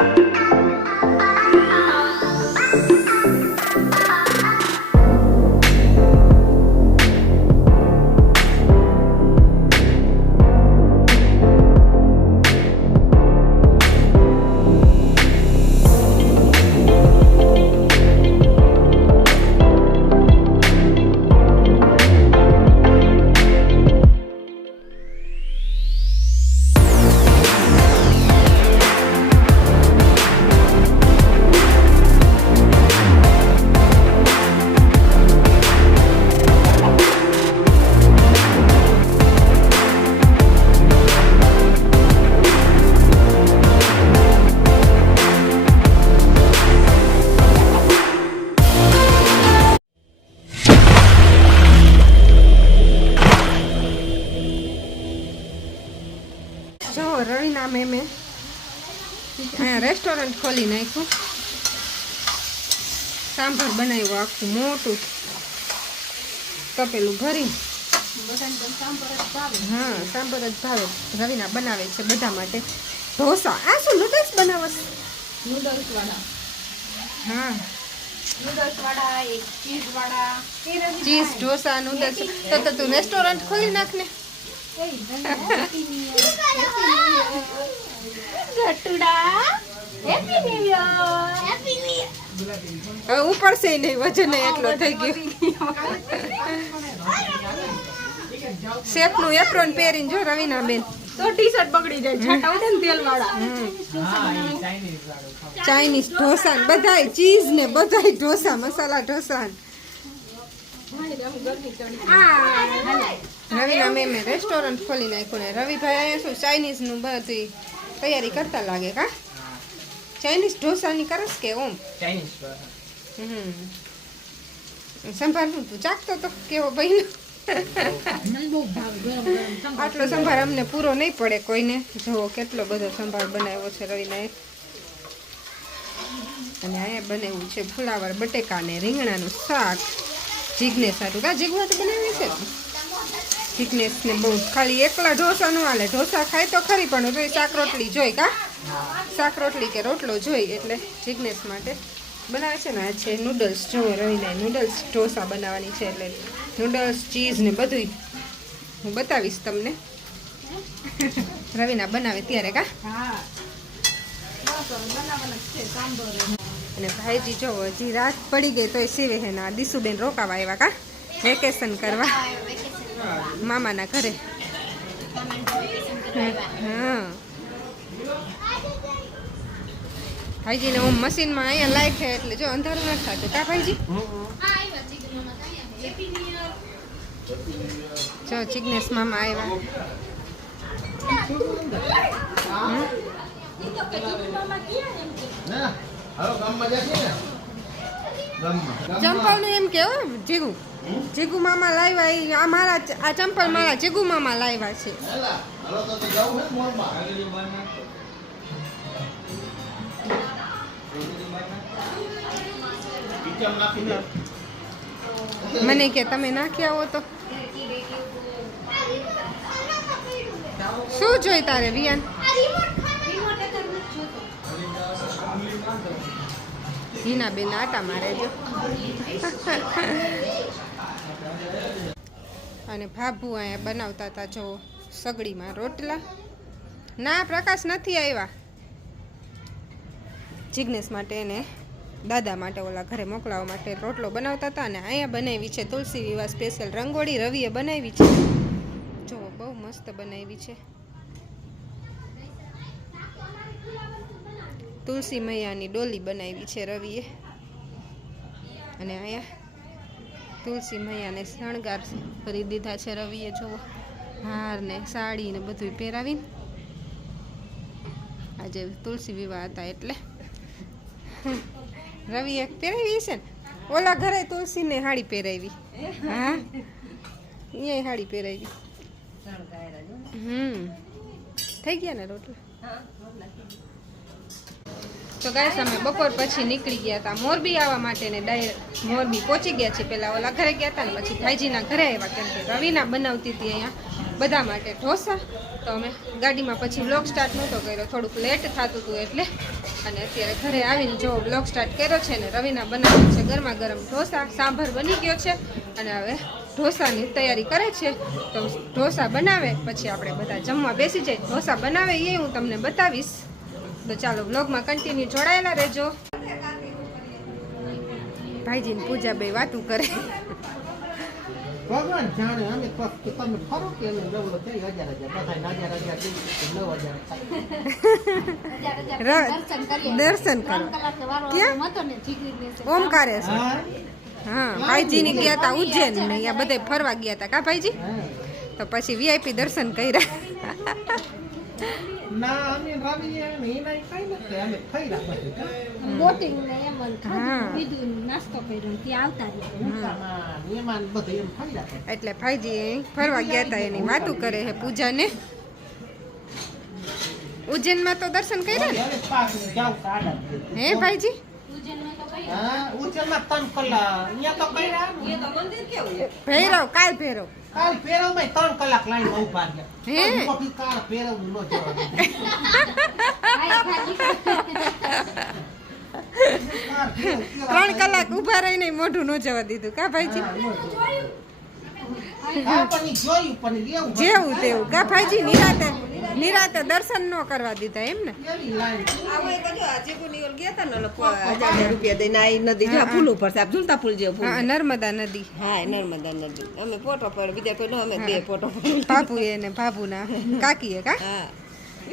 જો રવિના મેં અહીંયા રેસ્ટોરન્ટ ખોલી નાખ્યું. સાંભર બનાવ્યું આખું મોટું. તપેલું ભરી હા સાંભર જ ભાવે. રવિના બનાવે છે બધા માટે. ઢોસા. આ શું નૂડલ્સ બનાવસ નૂડલ્સ વાળા. હા. ચીઝ ઢોસા નૂડલ્સ તો તો તું રેસ્ટોરન્ટ ખોલી નાખ ને હવે ઉપડશે નહીં વજન એટલો થઈ ગયો. શેફનું એપ્રોન પહેરીને જો રવિના બેન તો ટી શર્ટ બગડી જાય છાટા ઉડે ને તેલ વાળા ચાઇનીઝ ઢોસા ને બધાય ચીઝ ને બધાય ઢોસા મસાલા ઢોસા ને. રવિના મેમે રેસ્ટોરન્ટ ખોલી નાખ્યું ને. રવિભાઈ અહીંયા શું ચાઇનીઝનું બધી તૈયારી કરતા લાગે કા? ચાઇનીઝ ઢોસાની કરસ કે ઓમ? હમ. સંભાર તું ચાકતો તો કેવો ભાઈ આટલો સંભાર અમને પૂરો નહીં પડે કોઈને. જુઓ કેટલો બધો સંભાર બનાવ્યો છે રવિનાએ અને અહીંયા બનાવ્યું છે ફુલાવર બટેકા ને રીંગણાનું શાક જીગને સારું કા જીગવા તો બનાવી છે? જીગ્નેશ ને બહુ ખાલી એકલા ઢોસા ન હાલે. ઢોસા ખાય તો ખરી, પણ હવે શાક રોટલી જોઈ કા? શાક રોટલી કે રોટલો જોઈ, એટલે જીગ્નેશ માટે. બનાવે છે ને, આ છે નૂડલ્સ જુઓ રવિને નૂડલ્સ ઢોસા બનાવવાની છે, એટલે નૂડલ્સ ચીઝ ને બધુંય. હું બતાવીશ તમને. રવિના બનાવે ત્યારે કા? જ અને ભાઈજી જો, હજી રાત પડી ગઈ તોય સીવે હે ના. દીસુબેન રોકાવા આવ્યા કા? વેકેશન કરવા. મામાના ઘરે. હા. ભાઈજીને હું મશીનમાં અહીંયા લાઈટ છે એટલે જો અંધારું નથી થતું. કા ભાઈજી? જો જિગ્નેશ મામા આવ્યા. હમ? ના હાલો ગામમાં જશે ને. ગામમાં. ચંપલનું એમ કેવું જીગુ. જીગુ મામા લાવ્યા આ મારા આ ચંપલ મારા જીગુ મામા લાવ્યા છે. હે મને કે તમે નાખી આવો તો. શું જોઈ તારે, વિયાન? હિના બેન આટા મારે જો. અને ભાભુ અહીંયા બનાવતા હતા જો સગડીમાં રોટલા. ના, પ્રકાશ નથી આવ્યા. જિગ્નેશ માટે એને દાદા માટે, ઓલા ઘરે મોકલાવવા માટે રોટલો બનાવતા હતા અને અહીંયા બનાવી છે તુલસી વિવાહ સ્પેશિયલ રંગોળી રવિએ બનાવી છે. જો, બહુ મસ્ત બનાવી છે. તુલસી મૈયાની ડોલી બનાવી છે રવિએ. અને અહીંયા તુલસી મૈયાને શણગાર કરી દીધા છે રવિએ જુઓ હાર ને સાડી ને બધું પહેરાવીને. આજે તુલસી વિવાહ હતા એટલે. રવિ એક પહેરાવી છે ને? ઓલા ઘરે તુલસીને હાડી પહેરાવી. હા? અહીંયા હાડી પહેરાવી. હમ. થઈ ગયા ને રોટલા? તો ગાઈસ અમે બપોર પછી નીકળી ગયા હતા મોરબી આવવા માટે ને ડાયરેક્ટ મોરબી પહોંચી ગયા છે. પેલા ઓલા ઘરે ગયા હતા ને પછી ભાઈજીના ઘરે આવ્યા કેમ કે રવિના બનાવતી હતી અહીંયા બધા માટે ઢોસા. તો અમે ગાડીમાં પછી બ્લોગ સ્ટાર્ટ નહોતો કર્યો. થોડુંક લેટ થતું હતું એટલે અને અત્યારે ઘરે આવીને જો બ્લોગ સ્ટાર્ટ કર્યો છે ને રવિના બનાવ્યો છે ગરમા ગરમ ઢોસા. સાંભર બની ગયો છે અને હવે ઢોસાની તૈયારી કરે છે. તો ઢોસા બનાવે, પછી આપણે બધા જમવા બેસી જાય. ઢોસા બનાવે એ હું તમને બતાવીશ. તો ચાલો વ્લોગમાં કન્ટિન્યુ જોડાયેલા રહેજો. ભાઈજીને પૂજા બે વાતું કરે. ભગવાન જાણે અમે તો તમે ફરો કે અમે થઈ હજાર હજાર બધા હજાર હજાર નવ હજાર. દર્શન કરો ઓમકારે છે. હા. ભાઈજી ની ગયા હતા ઉજ્જૈન ને અહીંયા બધે ફરવા ગયા હતા કા ભાઈજી? તો પછી વીઆઈપી દર્શન કર્યા. ના અમે રવિ ને એના કઈ નથી અમે કા? બોટિંગ ને એમ ખાધું પીધું નાસ્તો કર્યો ત્યાં આવતા રહ્યા એમ. એટલે ભાઈજી ફરવા ગયા હતા એની વાતું કરે છે પૂજાને. ઉજ્જૈનમાં તો દર્શન કર્યા ને? છે. હે ભાઈજી ભૈરવ કાલ ભૈરવ. કાલ પેરવમાં ત્રણ કલાક લાઈનમાં ઊભા રહ્યા. હે? તો મોટી કાર પેરવનું ન જવા પેરવ, પેરવ ત્રણ કલાક ઊભા રહીને મોઢું ન જવા દીધું. કા ભાઈજી? જેવું તેવું. કા ભાઈજી નિરાતે નિરાતે દર્શન ન કરવા દીધા એમ ને કેવી લાઈન? હજાર રૂપિયા દઈને આ નદી જ્યાં પુલ ઉપર છે આપ પુલ જેવો હા નર્મદા નદી. હા નર્મદા નદી. અમે ફોટો પર બીજા કોઈ અમે બે ફોટો પડી બાપુ એને બાબુના કાકીએ કા? હા.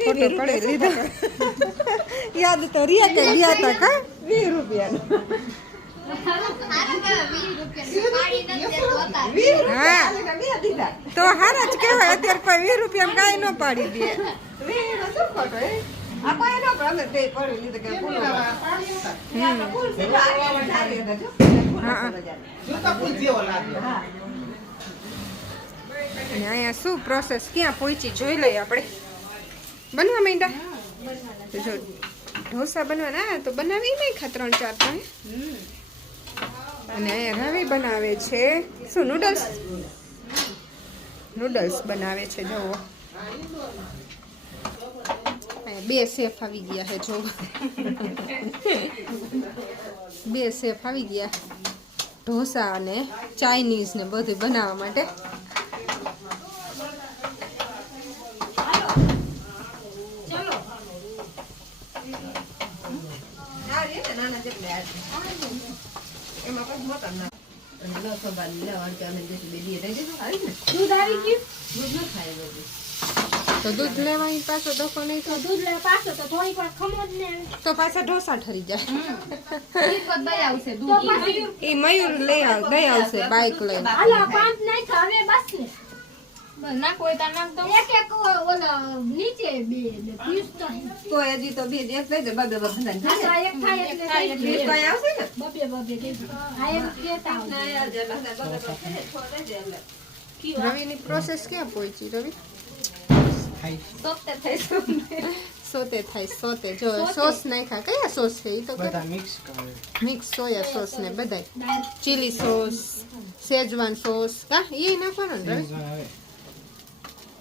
ફોટો પડી લીધો. યાદ તો રિયા કે ગયા હતા કા? વીસ રૂપિયા. તો હારા જ કહેવાય, અત્યારે કોઈ વીસ રૂપિયા કાંઈ ન પાડી દે. અહીંયા શું પ્રોસેસ ક્યાં પહોંચી? જોઈ લઈએ આપણે. બનવા માંડ્યા? જો, ઢોસા બનવાના? તો બનાવી નહીં ખા ત્રણ ચાર તો હે? અને રવિ બનાવે છે. શું નૂડલ્સ નૂડલ્સ બનાવે છે, જુઓ. બે સેફ આવી ગયા છે જો બે સેફ આવી ગયા. ઢોસા અને ચાઇનીઝ ને બધું બનાવવા માટે. નાના. એમાં કોઈ મોટા ના. અને ન સંભાળી લેવાનું કે અમે ને? દૂધ આવી ગયું? દૂધ ન ખાય બધું તો દૂધ પાછો નહીં તો દૂધ લેવા પાછો તો થોડીક વાર ખમો જ ને તો પાછા ઢોસા ઠરી જાય. એ મયુર. લઈ આવ દઈ આવશે બાઈક લઈ હાલો પાંચ નાખ હવે બસ ને. તો. તો. હજી તો બે દિવસ લઈ દે બબે બબે આવશે ને? બબે બબે દેજો આ એમ કેતા આવજો. રવિની પ્રોસેસ ક્યાં પહોંચી રવિ? સોતે થાય સોતે. જો સોસ નાખ્યા. કયા સોસ છે? એ તો બધા મિક્સ મિક્સ સોયા સોસ ને બધાય. ચીલી સોસ શેજવાન સોસ કા એ નાખવાનો ને રવિ?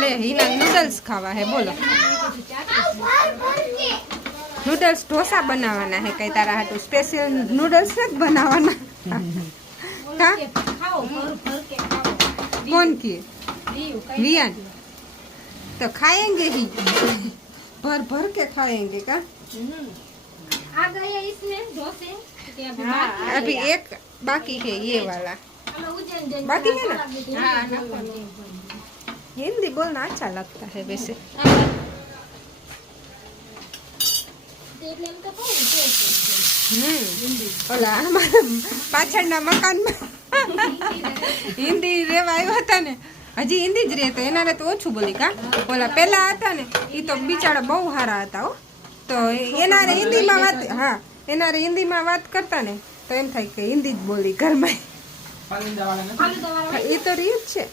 ले हिना नूडल्स खावा है बोलो नूडल्स डोसा बनावाना है कई तारा हाटू स्पेशल नूडल्स नहीं बनावाना का ખાઓ ભર ભર કે ખાઓ कौन किए દીવ કઈ वियान तो खाएंगे ही भर भर के खाएंगे का आ गए इसमें डोसे कि अभी बाकी है? अभी एक बाकी है ये वाला हमें उज्जैन जाने बाकी है का ना? लगे थे। हाँ, हाँ हिंदी बोलना अच्छा लगता है वैसे એટલે એમ તો કહું કે હમ ઓલા અમારા પાછળના મકાનમાં હિન્દી રેવા આવ્યા હતા ને હજી હિન્દી જ રહે તો એના તો ઓછું બોલી કા ઓલા પહેલા હતા ને એ તો બિચારા બહુ સારા હતા હો તો એના હારે હિન્દીમાં વાત હા એના હારે હિન્દીમાં વાત કરતા ને તો એમ થાય કે હિન્દી જ બોલી ઘરમાં હા, એ તો રીત છે.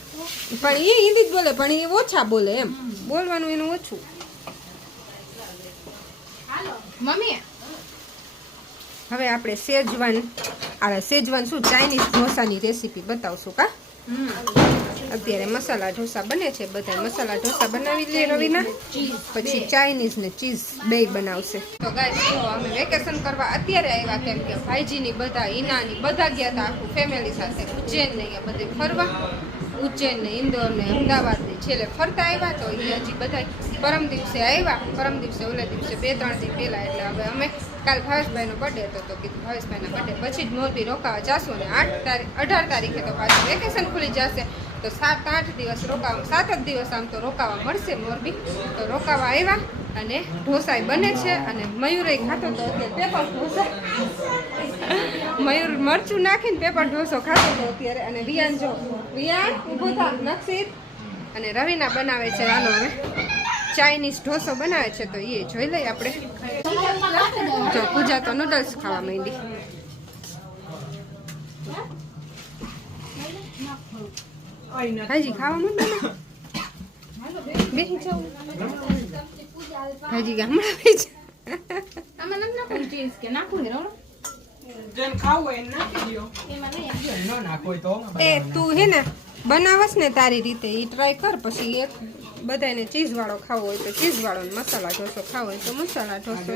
પણ એ હિન્દી જ બોલે પણ એ ઓછા બોલે એમ. બોલવાનું એનું ઓછું. મમ્મી હવે આપણે સેજવાન આ સેજવાન શું ચાઇનીઝ ઢોસાની રેસીપી બતાવશું કા? અત્યારે મસાલા ઢોસા બને છે બધા મસાલા ઢોસા બનાવી લે રવિના. પછી ચાઇનીઝ ને ચીઝ બે બનાવશે. તો ગાઈસ જો અમે વેકેશન કરવા અત્યારે આવ્યા કેમ કે ભાઈજીની બધા, ઈનાની બધા ગયા હતા આખું ફેમિલી સાથે ઉજ્જૈન ને અહીંયા બધે ફરવા. ઉજ્જૈન ને ઇન્દોર ને અમદાવાદ ને છેલ્લે ફરતા આવ્યા તો એ હજી બધા પરમ દિવસે આવ્યા. પરમ દિવસે ઓલા દિવસે બે ત્રણ દિવસ પહેલા એટલે હવે અમે કાલ ભાવેશભાઈનો બર્થડે હતો તો કીધું, ભાવેશભાઈના બર્થડે પછી જ મોરબી રોકાવા જાશું ને આઠ તારીખ અઢાર તારીખે તો પાછું વેકેશન ખુલી જશે. તો સાત આઠ દિવસ રોકાવા, સાત જ દિવસ આમ તો રોકાવા મળશે મોરબી. તો રોકાવા આવ્યા અને ઢોસાઈ બને છે અને મયુરે ખાતો હતો અત્યારે પેપર ઢોસા. મયુર મરચું નાખીને પેપર ઢોસો ખાતો હતો અત્યારે અને વિયાન જો, વિયાન ઊભો થા નક્ષિત અને રવિના બનાવે છે આનો હવે. ચાઇનીઝ ઢોસો બનાવે છે તો એ જોઈ લઈએ આપણે. જો પૂજા તો નૂડલ્સ ખાવા માંડી. હાજી ખાવા માંડો બેસી જાઓ. હાજી ગામડા બેસી આમાં નથી નાખવું ચીઝ કે? નાખવું ને રોણો? જેમ ખાવું હોય એને નાખી દ્યો. એમાં નહીં. ન નાખો હોય તો એ તું હે ને બનાવસ ને તારી રીતે. એ ટ્રાય કર પછી એક બધાને ચીઝવાળો ખાવો હોય તો ચીઝવાળો મસાલા ઢોસો ખાવો હોય તો મસાલા ઢોસો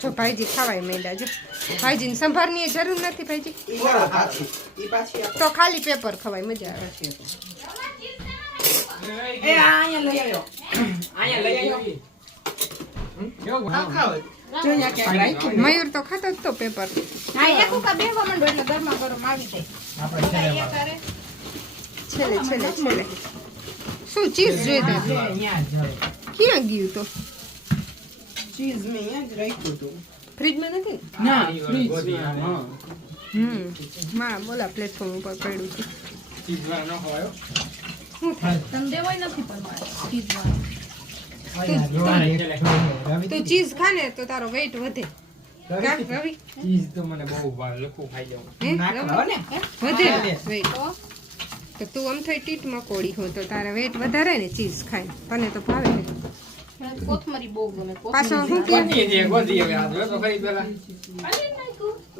જો ભાઈજી ખાવાય મેંડા જો. ભાઈજીને સંભારની એ જરૂર નથી ભાઈજી. તો ખાલી પેપર ખવાય મજા આવે. મયુર તો ખાતો જ તો પેપર. હા એક માંડો એટલે ઘરમાં ગરમ આવી જાય. છેલ્લે છેલ્લે છેલ્લે. શું ચીઝ જોઈતા. ક્યાં ગયું તો? ચીઝ મેં અહીંયા જ રાખ્યું હતું. ફ્રીજમાં નથી? ના, ફ્રીજ. હા. હમમાં બોલા પ્લેટફોર્મ ઉપર પડ્યું છે. તમે દેવાય નથી પડવા ચીઝ વાળો અહીંયા જો આ એક જોઈએ. રવિ તું ચીઝ ખા ને તો તારો વેઇટ વધે. ચીઝ. તો મને બહુ લખું ખાઈ જાઉં? ને. વધે વેઇટ તો તું આમ થઈ ટીટ મકોડી હો તો તારે વેટ વધારે ને ચીઝ ખાય. તને તો ભાવે ને. કોથમરી બહુ ગમે. પાછો કે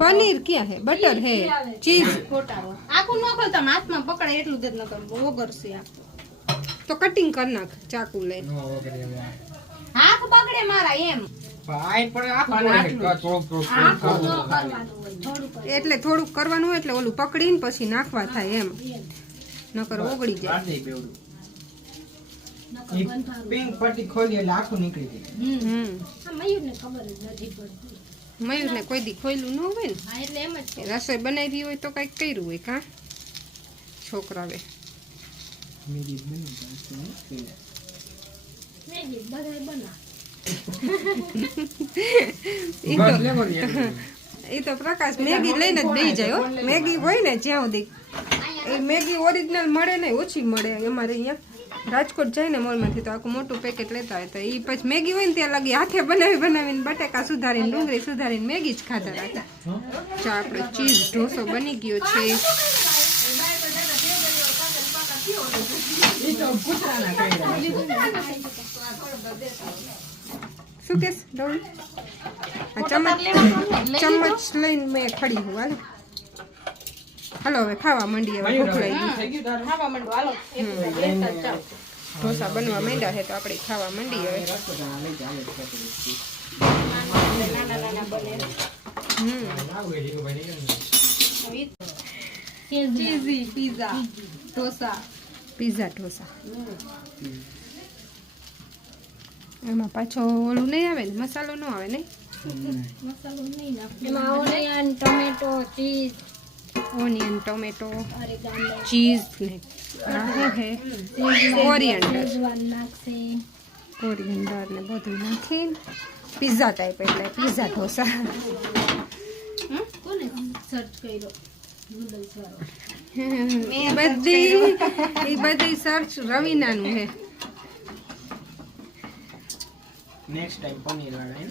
પનીર ક્યાં હે? બટર હે? ચીઝ? આખું ન ખોલતા હાથમાં પકડે એટલું જ ન કરવું વગર છે આ. તો કટિંગ કર નાખ ચાકુ લઈ. હાથ પકડે મારા એમ. એટલે થોડુંક કરવાનું હોય એટલે ઓલું પકડીને પછી નાખવા થાય એમ. નકર ઓગળી જાય. દે બેવડું. પિંક પટ્ટી ખોલી એટલે આખું નીકળી જાય. હમ. હમ. મયુરને ખબર જ નથી પડતી. મયુરને કોઈ દી ખોયલું ન હોય ને? એટલે એમ જ રસોઈ બનાવી હોય તો કંઈક કર્યું હોય કા? છોકરાવે. મેગી બની જાય ને. એ તો પ્રકાશ મેગી લઈને જ દઈ જાય હો. મેગી હોય ને જ્યાં સુધી. એ મેગી ઓરિજિનલ મળે ને ઓછી મળે. અમારે અહીંયા રાજકોટ જઈને મોલમાંથી તો આખું મોટું પેકેટ લેતા હોય તો એ પછી મેગી હોય ને ત્યાં લાગી હાથે બનાવી બનાવીને બટેકા સુધારીને ડુંગળી સુધારીને મેગી જ ખાતા હતા. જો આપણો ચીઝ ઢોસો બની ગયો છે. શું કેસ ડોલ? ચમચ ચમચ લઈને મેં ખડી હું હાલો. હાલો હવે ખાવા માંડીએ હવે ભૂખ લઈ ગઈ થઈ ગયું તારું? ખાવા માંડો. હાલો એક ઉકા લેતા જ જાઓ. ઢોસા બનવા માંડ્યા છે તો આપણે ખાવા માંડીએ હવે. Pizza dosa pizza. ઢોસા એમાં પાછો ઓલું નહીં આવે ને મસાલો ન આવે નહીં. એમાં onion tomato cheese onion tomato cheese ને આ કોરિયન્ડર કોરિયન્ડર ને બધું નાખીને પીઝા ટાઈપ એટલે પીઝા ઢોસા. બધી એ બધી સર્ચ રવિનાનું છે નેક્સ્ટ ટાઈમ પનીર વાળા હે?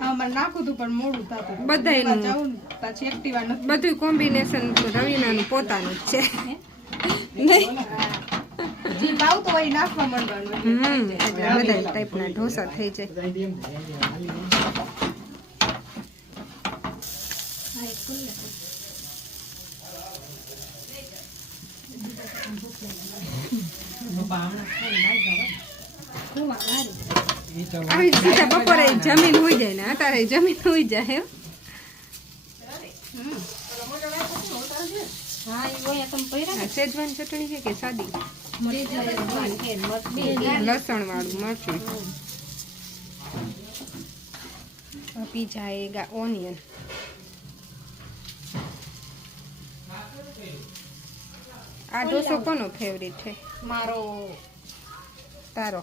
આમાં નાખું તું પણ મોડું થતું બધાયનું. પાછી એક્ટિવા નથી. બધું કોમ્બિનેશન રવિનાનું પોતાનું જ છે. નહીં. જી હોય નાખવા માંડવાનું હમ એટલે બધા ટાઈપના ઢોસા થઈ જાય. નાઈ આવી સીધા બપોરે જમીન હોઈ જાય ને અત્યારે જમીન હોઈ જાય હોય આ શેજવાન ચટણી છે કે સાદી? લસણ વાળું મરચું. પીઝા એગા ઓનિયન આ ઢોસો કોનો ફેવરિટ છે? મારો તારો.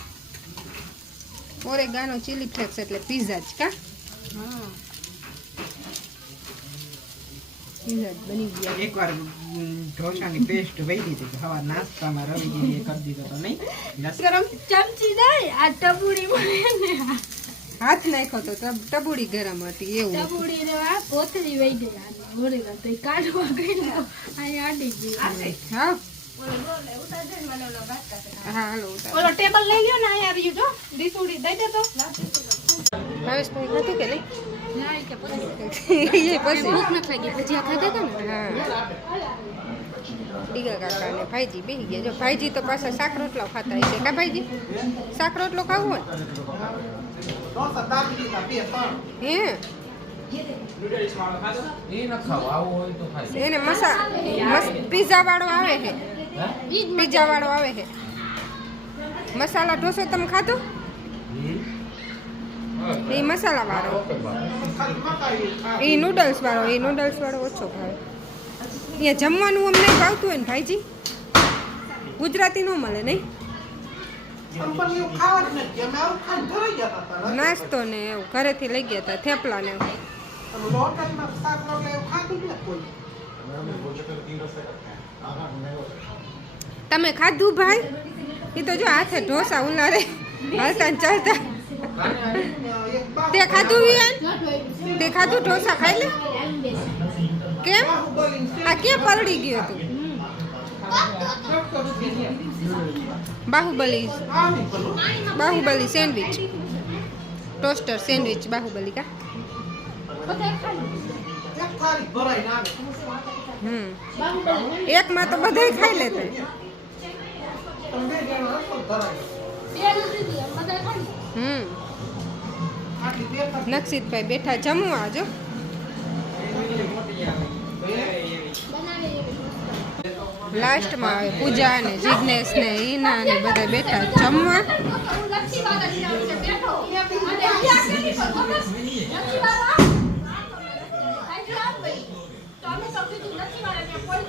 ઓરેગાનો ચીલી ફ્લેક્સ એટલે પીઝા જ કા? પીઝા બની ગયા. એકવાર ઢોસાની પેસ્ટ વહી ચમચી આ ટબુડી મળે હાથ નાખ્યો તો ટબુડી ગરમ હતી એવું ટબુડી આ પોતરી વહી ગઈ. ઓરેગા તો કાઢવા હા. ઓલો ટેબલ લઈ ગયો ને અહીંયા રહ્યું જો ડીસુડી દઈ દે તો. ભાવેશભાઈ ખાધું કે નહીં? ના ઈ કે પછી. એ પછી. ભૂખ ન ખાઈ ગઈ ભજીયા ખાધા હતા ને? હા. ડીગા કાકા ને ભાઈજી બેસી ગયા. જો ભાઈજી તો પાછા શાક રોટલો ખાતા હશે કા ભાઈજી? શાક રોટલો ખાવું હોય? ઢોસા દાબી દીધા બે ત્રણ હે? એ ન ખાવ આવું હોય તો ખાય. એને મસા મસ પીઝા વાળો આવે છે. ઈ જ પીઝા વાળો આવે. છે. મસાલા ઢોસો તમે ખાધો? એ મસાલા વાળો. એ નૂડલ્સ વાળો એ નૂડલ્સ વાળો ઓછો ભાવે અહીંયા જમવાનું અમને ભાવતું હોય ને ભાઈજી. ગુજરાતી ન મળે નહીં? નાસ્તો ને એવું ઘરેથી લઈ ગયા હતા થેપલા ને એવું. તમે ખાધું ભાઈ? એ તો જો હાથે ઢોસા ઉલારે હાલતા ને ચાલતા. એક બાપ તે ખાધું વિયાન? તે ખાધું ઢોસા ખાઈ લે? કેમ? બાહુબલી આ ક્યાં પલળી ગયું હતું? બાહુબલી આ નહીં પેલું Baahubali sandwich. Toaster sandwich Baahubali કા? એક થાળી ભરાઈને આવે હમ. એકમાં તો બધાય ખાઈ લેતા તમે બે જણા હશો ને ધરાઈ હમ. નક્ષિતભાઈ બેઠા જમવા જો. લાસ્ટમાં આવે પૂજા ને જિજ્ઞેશ ને ઈના ને બધા બેઠા જમવા આવું બળી જવાનું હોય છે. મને તો મગજમાં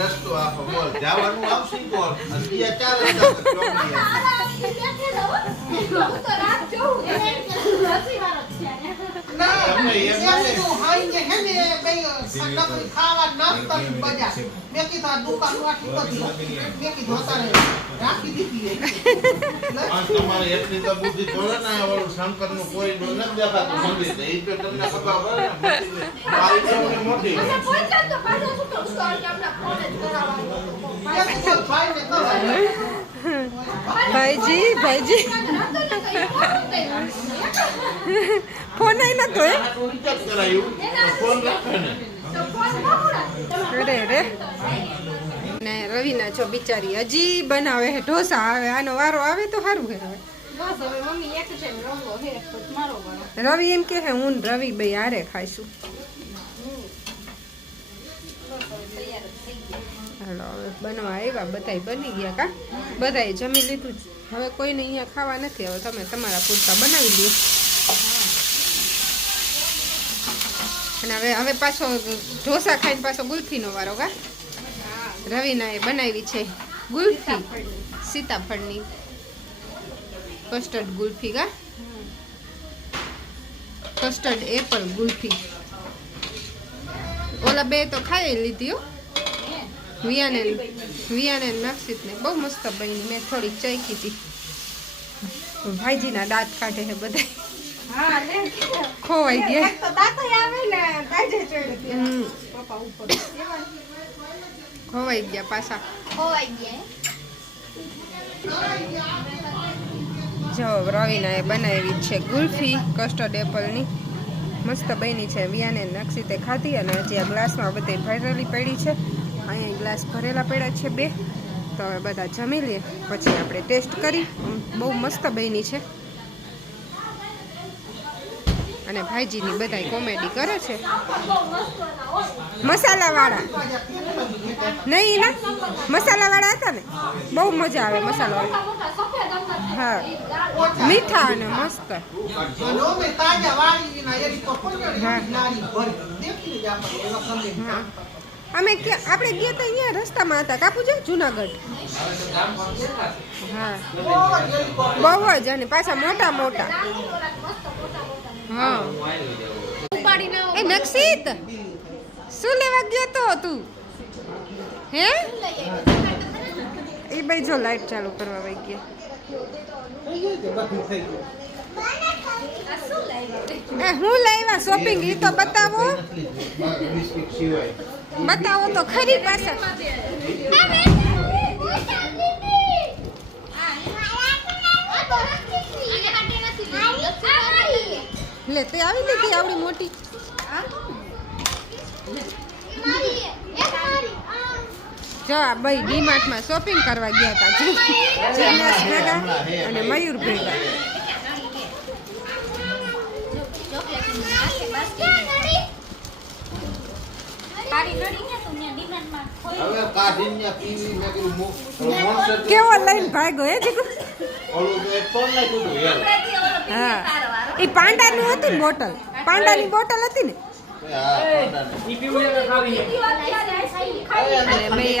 રસ્તો આપો બોલ. જવાનું આવશે બોલ બીજા ચાર રસ્તા પર ચોકડી ખાવા નાસ્તા બજાર. મેં કીધું દુકાન આટલી બધી મેં કીધું અત્યારે રાખી દીધી પણ તમારે એટલી તો બુદ્ધિ જોડે ને આ ઓલું શંકરનું કોઈ નું નથી દેખાતું મંદિર તો ઈ તો તમને ખબર પડે ને મારી કેવડી મોટી અને પહોંચ્યા તો પાછો છૂટો છૂટો એટલે અમને ફોન જ કરાવવાનો હતો. મેં કીધું ભાઈ ને તો ભાઈજી ભાઈજી નહોતો ને કઈ ફોન કર્યો. ફોન આઈ નતો હે આ તો રિચાર્જ કરાયું તો ફોન રાખે ને તો ફોન બહુડા. અરે રે ને રવિના છો બિચારી હજી બનાવે હે ઢોસા આવે આનો વારો આવે તો સારું હે હવે. વારો. રવિ એમ કે હે હું રવિ બે હારે ખાઈશું. હાલો હવે બનવા આવ્યા બધાય બની ગયા કા? બધાય જમી લીધું હવે કોઈને અહીંયા ખાવા નથી હવે તમે તમારા પૂરતા બનાવી દો. અને હવે હવે પાછો ઢોસા ખાઈને પાછો ગુલ્ફીનો વારો કા? રવિના એ બનાવી છે ગુલ્ફી. સીતાફળની કસ્ટર્ડ ગુલ્ફી કા? Custard Apple kulfi. ઓલા બે તો ખાઈ લીધી હો. વિયાને વિયાને નક્ષિતને બહુ મસ્ત બની. મેં થોડીક ચૈકી હતી. ભાઈજીના દાંત કાઢે છે બધા. ખોવાઈ ગયા. ખોવાઈ ગયા પાછા. ખોવાઈ ગયા જો રવિના એ બનાવી છે ગુલ્ફી કસ્ટર્ડ એપલની મસ્ત બની છે. વિયાને નક્ષીતે ખાધી અને હજી આ ગ્લાસમાં બધે ભરેલી પડી છે. અહીંયા ગ્લાસ ભરેલા પડ્યા છે બે. તો હવે બધા જમી લઈએ પછી આપણે ટેસ્ટ કરી. બહુ મસ્ત બની છે. અને ભાઈજીની બધા કોમેડી કરે છે. મસાલાવાળા. નહીં ના? મસાલાવાળા હતા ને? બહુ મજા આવે મસાલાવાળા. હા. મીઠા અને મસ્ત. હા. અમે ક્યાં આપણે ગયા હતા અહીંયા રસ્તામાં હતા. કાપુ છે? જુનાગઢ. હા. બહુ જ, અને પાછા મોટા મોટા હા ઉપાડી એ નક્ષિત શું લેવા ગયો તો તું હે એ ભાઈ જો લાઈટ ચાલુ કરવા વઈ ગયા એ હું લાવ્યા શોપિંગ એ તો બતાવો બતાવો તો ખરી પાછળ લે તે આવી લીધી આવડી મોટી. જો આ ભાઈ ડીમાર્ટમાં શોપિંગ કરવા ગયા હતા. જીનેશ ભેગા અને મયુર ભેગા. કેવો લઈને ભાગ્યો હે જીગુ? ઓલું તો એક કોણ નાખ્યું હતું યાર હા. એ પાંડાનું હતું ને બોટલ. પાંડાની બોટલ હતી ને?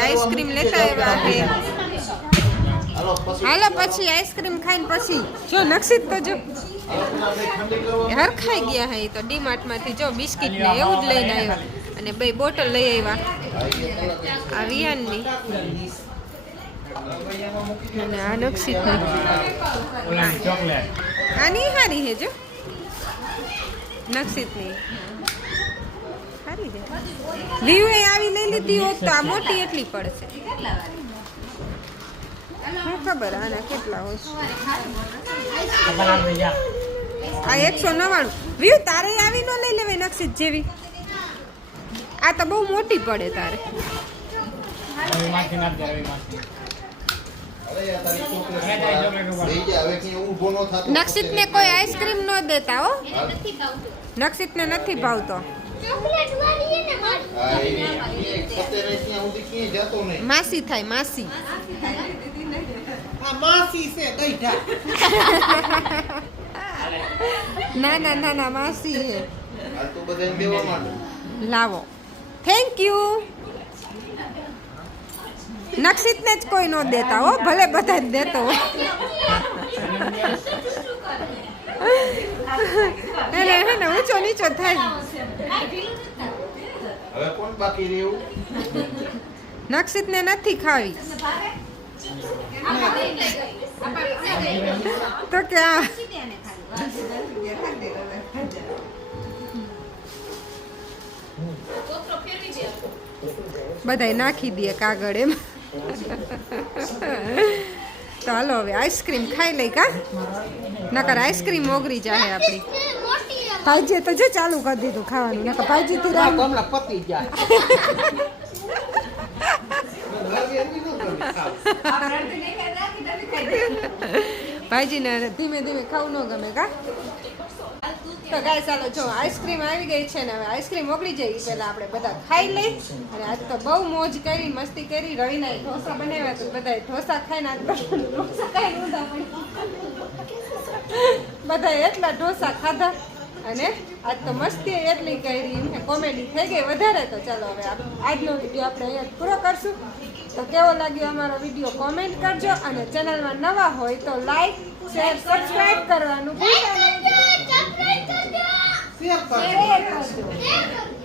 આઈસ્ક્રીમ લેતા આવ્યા હાલો પછી આઈસ્ક્રીમ ખાઈને પછી. જો નક્ષિત તો જો. હરખાઈ ગયા હે તો ડીમાર્ટમાંથી. જો બિસ્કિટ ને એવું જ લઈને આવ્યા. અને બે બોટલ લઈ આવ્યા. આ વિયાનની અને આ નક્ષિતની આની હારી હે જો. નક્ષિતની સારી છે. લીવે આવી લઈ લીધી હોત તો આ મોટી એટલી પડશે. શું ખબર આના કેટલા હોય આ એકસો નવ્વાણું. વ્યૂ તારે આવી ન લઈ લેવાય નક્ષિત જેવી. આ તો બહુ મોટી પડે તારે. ઊભો ન કોઈ આઈસ્ક્રીમ ન દેતા હો. નક્ષિતને નથી ભાવતો. માસી થાય માસી. ના ના ના ના માસી લાવો. થેન્ક યુ નક્ષિતને જ કોઈ ન દેતા હો ભલે બધા જ દેતો હો એને હે ને ઊંચો નીચો થાય હવે કોણ બાકી રહ્યું નક્ષિત નથી ખાવી. તો કે આ. બધાય નાખી દે કાગળ એમ તો હાલો હવે આઈસ્ક્રીમ ખાઈ લઈ કા? નકર આઈસ્ક્રીમ ઓગરી જાય આપણી. ભાઈજી તો જો ચાલુ કરી દીધું ખાવાનું નકર ભાઈજી થી રામ પતી ખાવ. ભાઈજીને ધીમે ધીમે ખાવું ન ગમે કા? તો ગાય ચાલો જો આઈસ્ક્રીમ આવી ગઈ છે ને હવે આઈસ્ક્રીમ ઓગળી જાય એ પહેલા આપણે બધા ખાઈ લઈ અને આજ તો બહુ મોજ કરી, મસ્તી કરી. રવિના ઢોસા બનાવ્યા તો બધા ઢોસા ખાઈને આજ ઢોસા ખાઈ ઊંધા પડ્યા એટલા ઢોસા ખાધા અને આજ તો મસ્તી એટલી કરી, એમને કોમેડી થઈ ગઈ વધારે. તો ચાલો હવે આજનો વીડિયો આપણે અહીંયા પૂરો કરશું. તો કેવો લાગ્યો અમારો વીડિયો કોમેન્ટ કરજો. અને ચેનલમાં નવા હોય તો લાઈક શેર સબસ્ક્રાઈબ કરવાનું ભૂલતા નહીં. શેર કરો શેર કરજો